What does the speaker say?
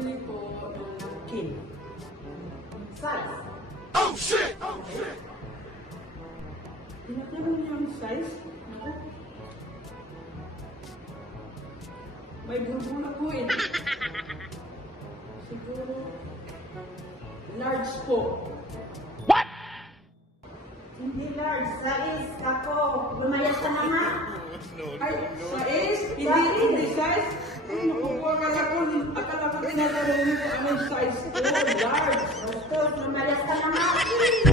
Pabili po ng napkin. Size. Oh shit! Oh shit! Tinatawag niya ang size. Ako. May grupo na po eh. Siguro, large po. Hindi large, size ako. Lumayas ka na nga. Ay, size? Hindi size? Ay, naku po, akala ko tinatanong mo kung anong size ko. Large. Gusto, lumayas ka na nga.